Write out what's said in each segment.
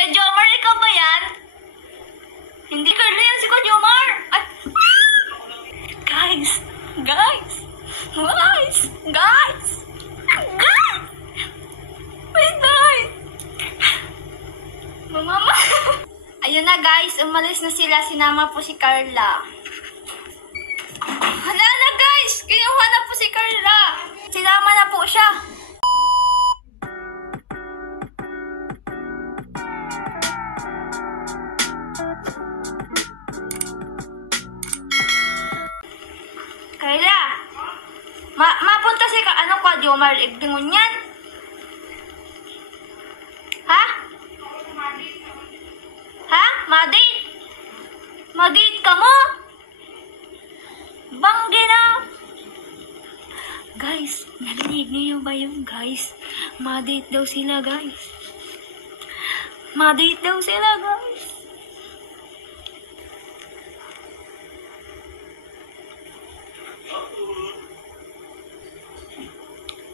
Kuya Jomar, ikaw ba yan? Hindi ka rin si Kuya Jomar. Ay. Guys! Guys! Guys! Guys! Guys! Wait, guys! Mama! Ayun na guys, umalis na sila. Sinama po si Carla. Hala na guys! Kinuha na po si Carla. Sinama na po siya. Carla! Mapunta si Kuya Jomar, igdingon yan. Ha? Ha? Madate? Madate ka mo? Banggi na! Guys, narinig niyo ba yun, guys? Madate daw sila, guys. Madate daw sila, guys.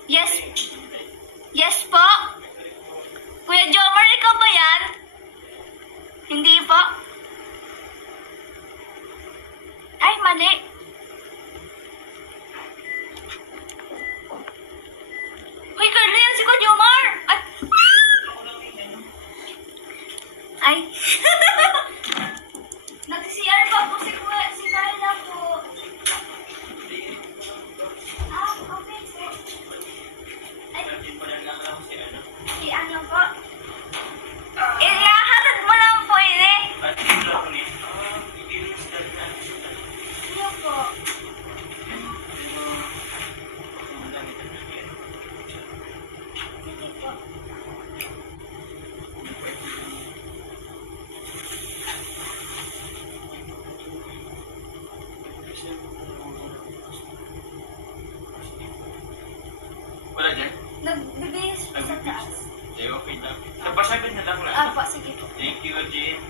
Yes. Yes po. Kuya Jomar, ikaw ba yan? Hindi po. Ay, mali. Uy, Carla, yan si Kuya Jomar. Ay. Ay. Nag-CR pa po si Carla po. Ah, okay po. Ay. Si ano po? Iaharap mo lang po, ini. Ano po? Sige po. Wala dyan? Nagbibihis po sa taas. Eh, okay lang. Napasabit na lang lang. Ah, po, sige po. Thank you, Jean.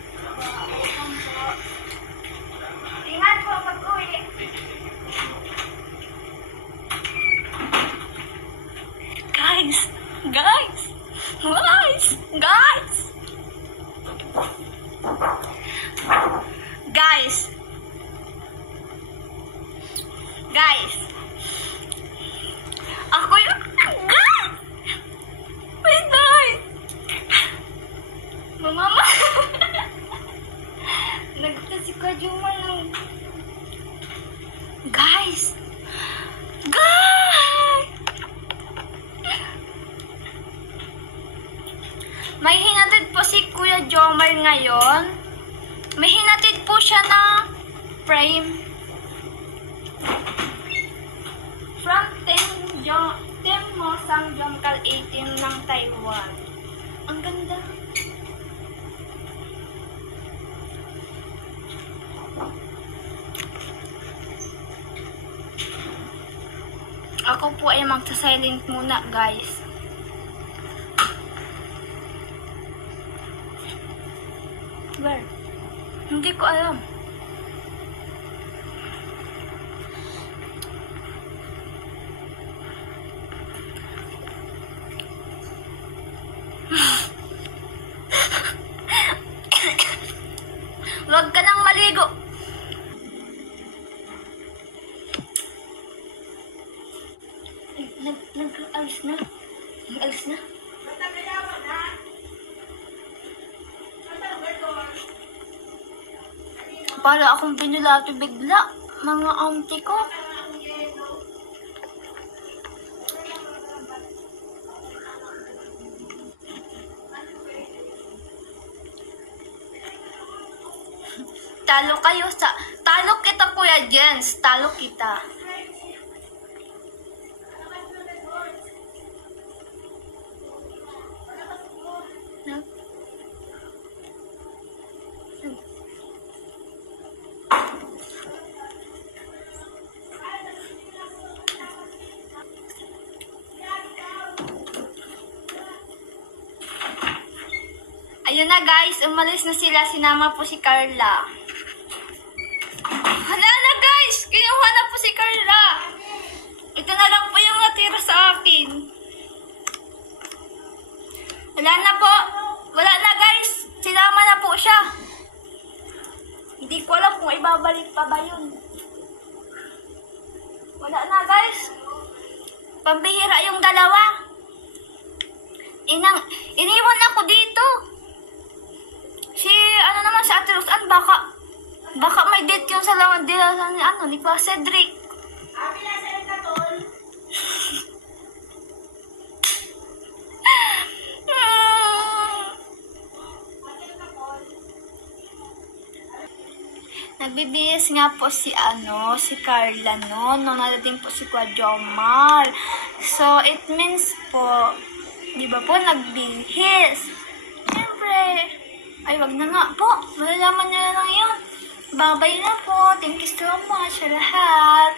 Ingat po pag-uwi. Guys! Guys! Guys! Guys! Guys! Guys! Ako yung... Guys! Wait, guys! Mama! Nagkasi ka Jomar lang. Guys! Guys! May hinatid po si Kuya Jomar ngayon. May hinatid po siya na frame. From Tim Mo Sang Jomkal 18 ng Taiwan. Ang ganda. Ako po ay magsa-silent muna, guys. Where? Hindi ko alam. Huwag ka nang maligo. Nag-alis na. Nag-alis na. Para akong binulato bigla. Mga auntie ko. Talo kayo sa... Talo kita, Kuya Jens. Talo kita. Ayun na guys, umalis na sila. Sinama po si Carla. Hala na guys! Kinuha na po si Carla. Ito na lang po yung natira sa akin. Wala na po. Wala na guys. babalik pa ba yun? Wala na guys. Pambihira yung dalawa. Iniwan ako dito. Si Ate Rosan, baka may date yung sa lawan nila ni Pa Cedric. Nagbibihis nga po si Carla noon. Nung nadating po si Kuya Jomar. So, it means po, di ba po, nagbihis. Siyempre, ay wag na nga po. Malalaman nyo na lang yun. Babay na po. Thank you so much sa lahat.